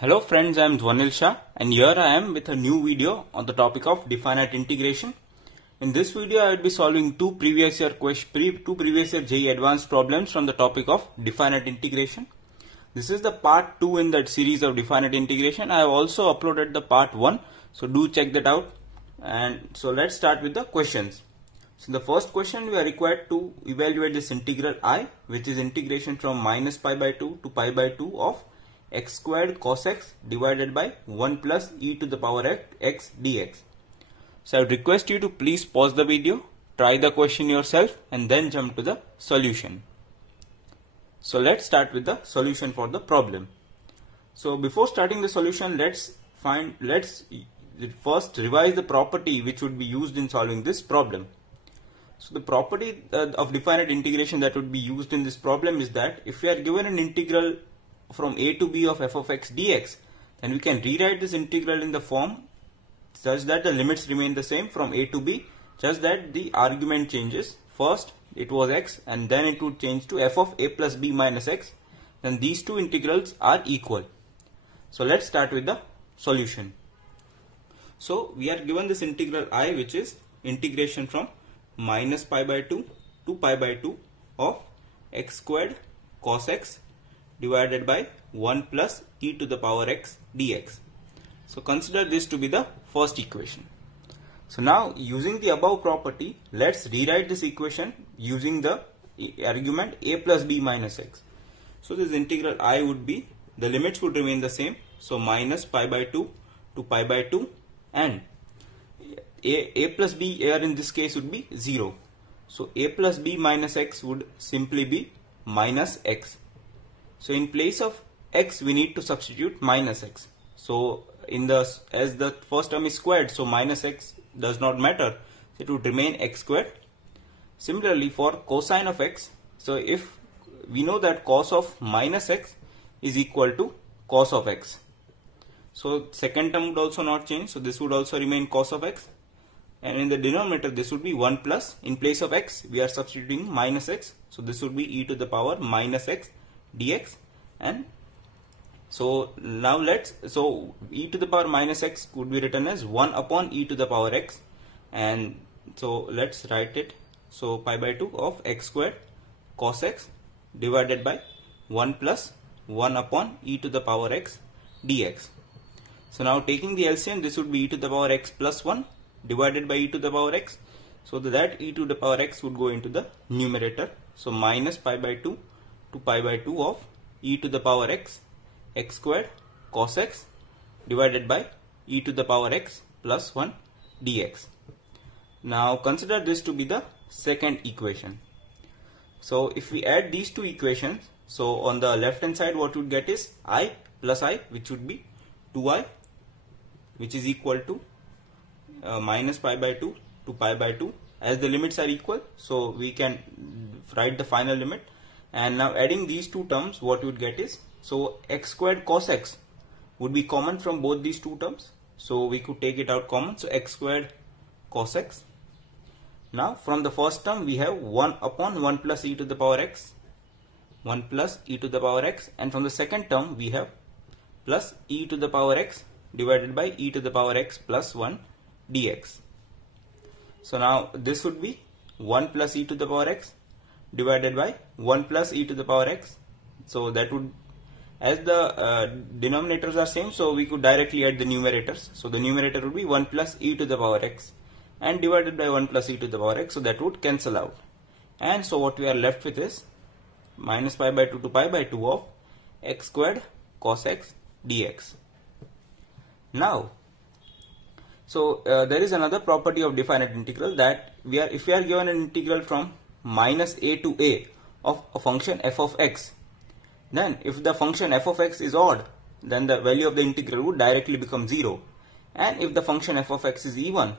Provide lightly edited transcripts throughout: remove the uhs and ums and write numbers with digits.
Hello friends, I am Dhwanil Shah and here I am with a new video on the topic of definite integration. In this video I will be solving two previous year JEE advanced problems from the topic of definite integration. This is the part 2 in that series of definite integration. I have also uploaded the part 1, so do check that out. And so let's start with the questions. So in the first question we are required to evaluate this integral I, which is integration from minus pi by 2 to pi by 2 of x squared cos x divided by 1 plus e to the power x dx. So I would request you to please pause the video, try the question yourself and then jump to the solution. So let's start with the solution for the problem. So before starting the solution, let's first revise the property which would be used in solving this problem. So the property of definite integration that would be used in this problem is that if we are given an integral from a to b of f of x dx, then we can rewrite this integral in the form such that the limits remain the same from a to b, just that the argument changes. First it was x and then it would change to f of a plus b minus x. Then these two integrals are equal. So let's start with the solution. So we are given this integral I, which is integration from minus pi by 2 to pi by 2 of x squared cos x divided by 1 plus e to the power x dx. So consider this to be the first equation. So now using the above property, let's rewrite this equation using the argument a plus b minus x. So this integral I would be, the limits would remain the same. So minus pi by 2 to pi by 2 and a plus b here in this case would be 0. So a plus b minus x would simply be minus x. So in place of x we need to substitute minus x. So as the first term is squared, so minus x does not matter, so it would remain x squared. Similarly for cosine of x, so if we know that cos of minus x is equal to cos of x, so second term would also not change, so this would also remain cos of x, and in the denominator this would be 1 plus, in place of x we are substituting minus x, so this would be e to the power minus x dx. And so now e to the power minus x could be written as 1 upon e to the power x, and so let's write it. So pi by 2 of x squared cos x divided by 1 plus 1 upon e to the power x dx. So now taking the LCM, this would be e to the power x plus 1 divided by e to the power x, so that e to the power x would go into the numerator. So minus pi by 2 to pi by 2 of e to the power x squared cos x divided by e to the power x plus 1 dx. Now consider this to be the second equation. So if we add these two equations, so on the left hand side what we would get is I plus I, which would be 2i, which is equal to minus pi by 2 to pi by 2. As the limits are equal, so we can write the final limit. And now adding these two terms, what you would get is, so x squared cos x would be common from both these two terms, so we could take it out common, so x squared cos x. Now from the first term we have 1 upon 1 plus e to the power x, 1 plus e to the power x, and from the second term we have plus e to the power x divided by e to the power x plus 1 dx. So now this would be 1 plus e to the power x divided by 1 plus e to the power x. So that would, as the denominators are same, so we could directly add the numerators. So the numerator would be 1 plus e to the power x and divided by 1 plus e to the power x, so that would cancel out. And so what we are left with is minus pi by 2 to pi by 2 of x squared cos x dx. Now so there is another property of definite integral, that if we are given an integral from minus a to a of a function f of x, then if the function f of x is odd, then the value of the integral would directly become 0, and if the function f of x is even,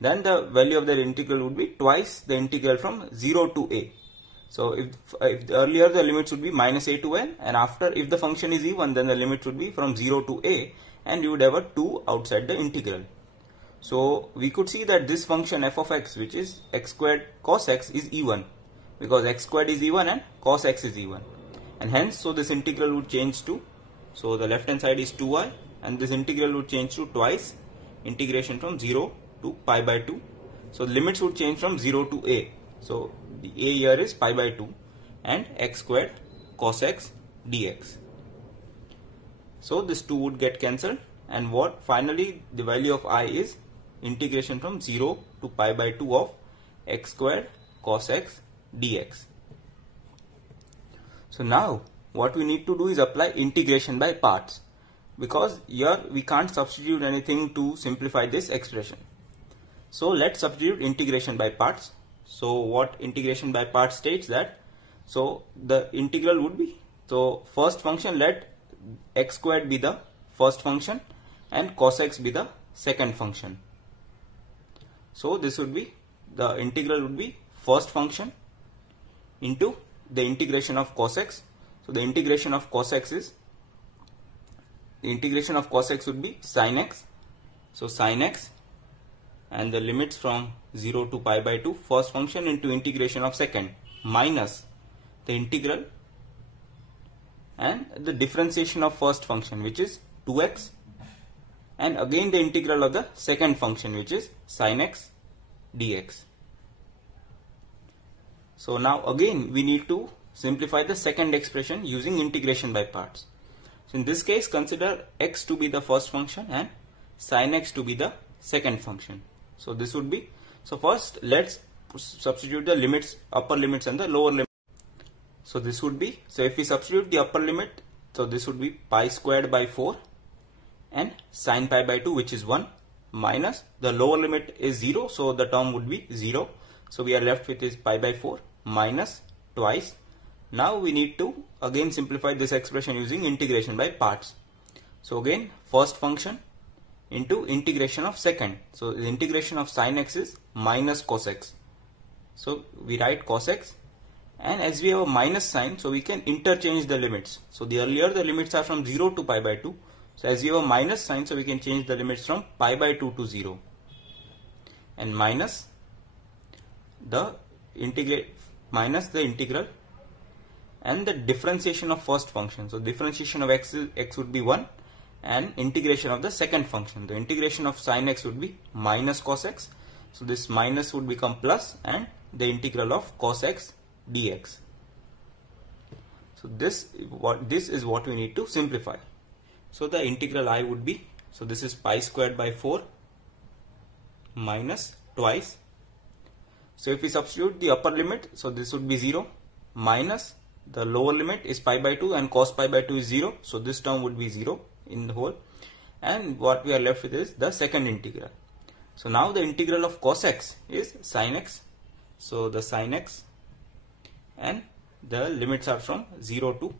then the value of the integral would be twice the integral from 0 to a. So if earlier the limits would be minus a to n, and after, if the function is even, then the limit would be from 0 to a, and you would have a 2 outside the integral. So we could see that this function f of x, which is x squared cos x, is even, because x squared is even and cos x is even, and hence so this integral would change to So the left hand side is 2i, and this integral would change to twice integration from 0 to pi by 2. So the limits would change from 0 to a. So the a here is pi by 2 and x squared cos x dx. So this 2 would get cancelled, and what finally the value of I is integration from 0 to pi by 2 of x squared cos x dx. So now what we need to do is apply integration by parts, because here we can't substitute anything to simplify this expression. So let's substitute integration by parts. So what integration by parts states that, so the integral would be, so first function, let x squared be the first function and cos x be the second function. So this would be, the integral would be first function into the integration of cos x. So the integration of cos x is, the integration of cos x would be sin x. So sin x, and the limits from 0 to pi by 2, first function into integration of second, minus the integral and the differentiation of first function, which is 2x, and again the integral of the second function, which is sin x dx. So now again we need to simplify the second expression using integration by parts. So in this case, consider x to be the first function and sin x to be the second function. So this would be, so first let's substitute the limits, upper limits and the lower limit. So this would be, so if we substitute the upper limit, so this would be pi squared by 4 and sin pi by 2, which is 1, minus the lower limit is 0, so the term would be 0. So we are left with is pi by 4 minus twice. Now we need to again simplify this expression using integration by parts. So again first function into integration of second. So the integration of sin x is minus cos x. So we write cos x, and as we have a minus sign, so we can interchange the limits. So the earlier the limits are from 0 to pi by 2. So as we have a minus sign, so we can change the limits from pi by 2 to 0, and minus the integral and the differentiation of first function. So differentiation of x would be 1, and integration of the second function, the integration of sin x would be minus cos x. So this minus would become plus, and the integral of cos x dx. So this is what we need to simplify. So the integral I would be, so this is pi squared by 4 minus twice. So if we substitute the upper limit, so this would be 0, minus the lower limit is pi by 2 and cos pi by 2 is 0. So this term would be 0 in the whole, and what we are left with is the second integral. So now the integral of cos x is sin x. So the sin x, and the limits are from 0 to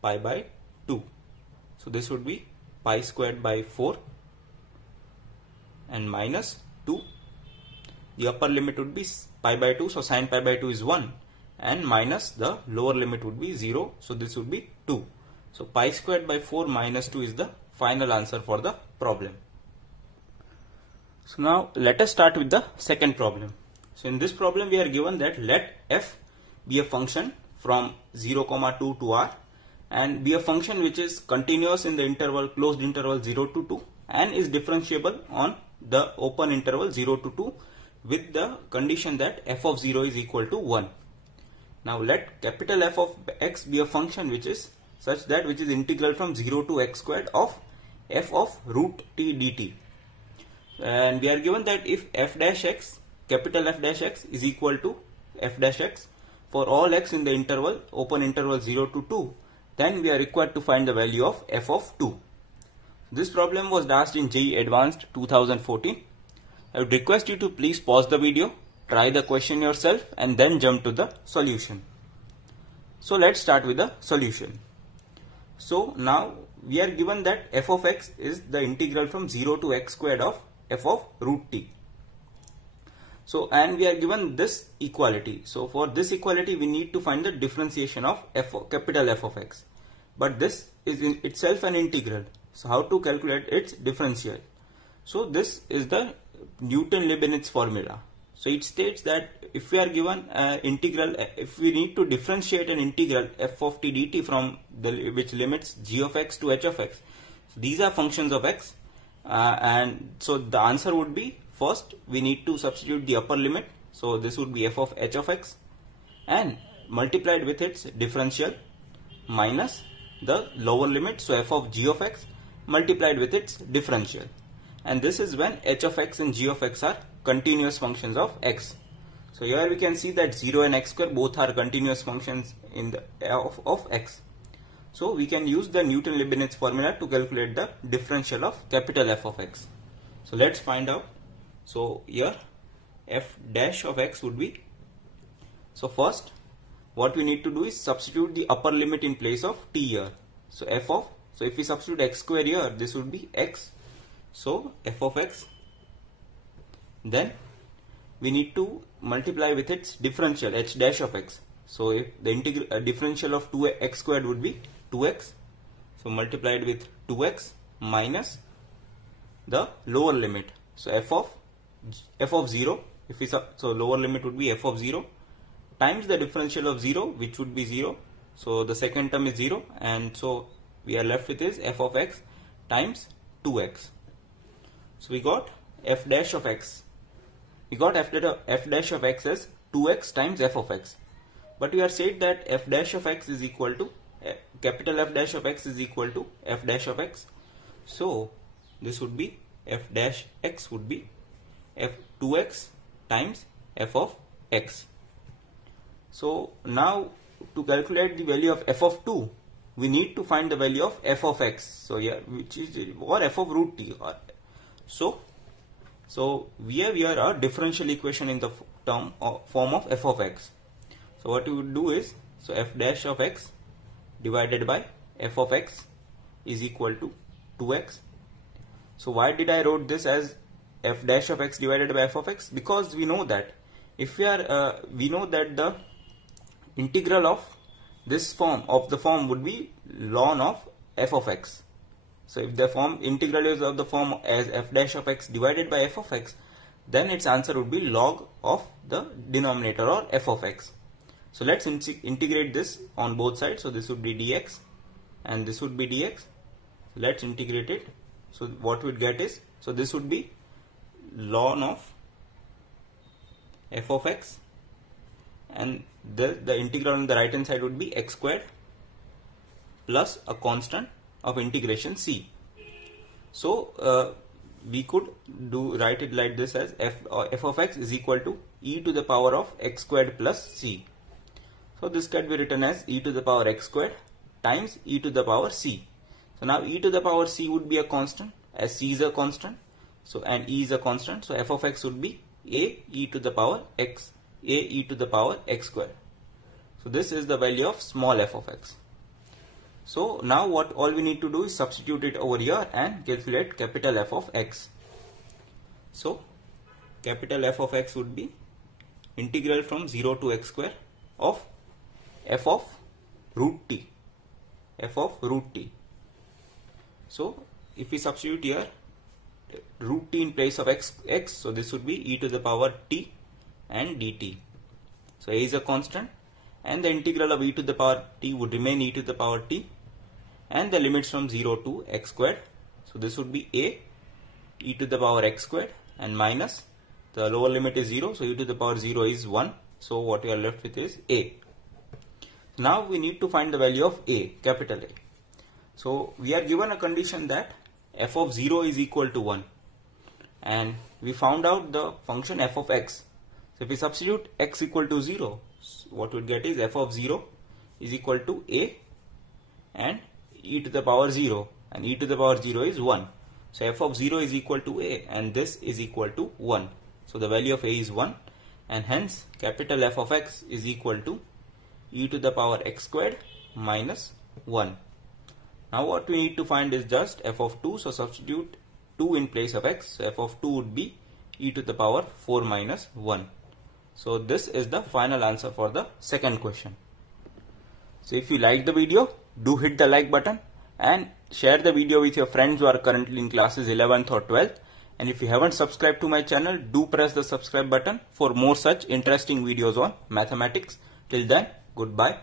pi by 2. So this would be pi squared by 4 and minus 2. The upper limit would be pi by 2, so sin pi by 2 is 1, and minus the lower limit would be 0, so this would be 2. So pi squared by 4 minus 2 is the final answer for the problem. So now let us start with the second problem. So in this problem we are given that let f be a function from 0, 2 to r, and be a function which is continuous in the interval, closed interval 0 to 2, and is differentiable on the open interval 0 to 2 with the condition that f of 0 is equal to 1. Now let capital F of x be a function which is such that which is integral from 0 to x squared of f of root t dt. And we are given that if f dash x, capital F dash x is equal to f dash x for all x in the interval, open interval 0 to 2, then we are required to find the value of f of 2. This problem was asked in JEE Advanced 2014. I would request you to please pause the video, try the question yourself, and then jump to the solution. So let's start with the solution. So now we are given that f of x is the integral from 0 to x squared of f of root t. So, and we are given this equality. So for this equality we need to find the differentiation of capital F of x. But this is in itself an integral. So how to calculate its differential? So this is the Newton-Leibniz formula. So it states that if we are given integral, if we need to differentiate an integral f of t dt from which limits g of x to h of x, so these are functions of x, and so the answer would be, first we need to substitute the upper limit, so this would be f of h of x, and multiplied with its differential minus the lower limit, so f of g of x multiplied with its differential, and this is when h of x and g of x are continuous functions of x. So here we can see that 0 and x square both are continuous functions in the of x. So we can use the Newton-Leibniz formula to calculate the differential of capital F of x. So let's find out. So here f dash of x would be, so first what we need to do is substitute the upper limit in place of t here. So so if we substitute x square here, this would be x. So f of x, then we need to multiply with its differential h dash of x. So if the differential of 2x squared would be 2x, so multiplied with 2x minus the lower limit, so f of 0, if we so lower limit would be f of 0 times the differential of 0, which would be 0, so the second term is 0, and so we are left with is f of x times 2x. So we got f dash of x. We got f dash of x as 2x times f of x. But we are said that f dash of x is equal to, capital F dash of x is equal to f dash of x. So this would be f dash x would be f2x times f of x. So now to calculate the value of f of 2, we need to find the value of f of x. So here, which is, or f of root t. So we have here a differential equation in the form of f of x. So what we would do is, so f dash of x divided by f of x is equal to 2x. So why did I wrote this as f dash of x divided by f of x? Because we know that if we are we know that the integral of this form would be ln of f of x. So if the integral is of the form as f dash of x divided by f of x, then its answer would be log of the denominator, or f of x. So let's integrate this on both sides. So this would be dx and this would be dx. Let's integrate it. So what we'd get is, so this would be ln of f of x, and the integral on the right hand side would be x squared plus a constant of integration c. So we could write it like this as f of x is equal to e to the power of x squared plus c. So this can be written as e to the power x squared times e to the power c. So now e to the power c would be a constant, as c is a constant, so and e is a constant, so f of x would be a e to the power x, a e to the power x squared. So this is the value of small f of x. So now what all we need to do is substitute it over here and calculate capital F of x. So capital F of x would be integral from 0 to x square of f of root t, f of root t. So if we substitute here root t in place of x, so this would be e to the power t and dt. So a is a constant, and the integral of e to the power t would remain e to the power t, and the limits from 0 to x squared. So this would be a e to the power x squared, and minus the lower limit is 0, so e to the power 0 is 1. So what we are left with is a. Now we need to find the value of a, capital A. So we are given a condition that f of 0 is equal to 1, and we found out the function f of x. So if we substitute x equal to 0, what we get is f of 0 is equal to a and e to the power 0, and e to the power 0 is 1. So f of 0 is equal to a, and this is equal to 1. So the value of a is 1, and hence capital F of x is equal to e to the power x squared minus 1. Now what we need to find is just f of 2, so substitute 2 in place of x. So f of 2 would be e to the power 4 minus 1. So this is the final answer for the second question. So if you like the video, do hit the like button and share the video with your friends who are currently in classes 11th or 12th, And if you haven't subscribed to my channel, do press the subscribe button for more such interesting videos on mathematics. Till then, goodbye.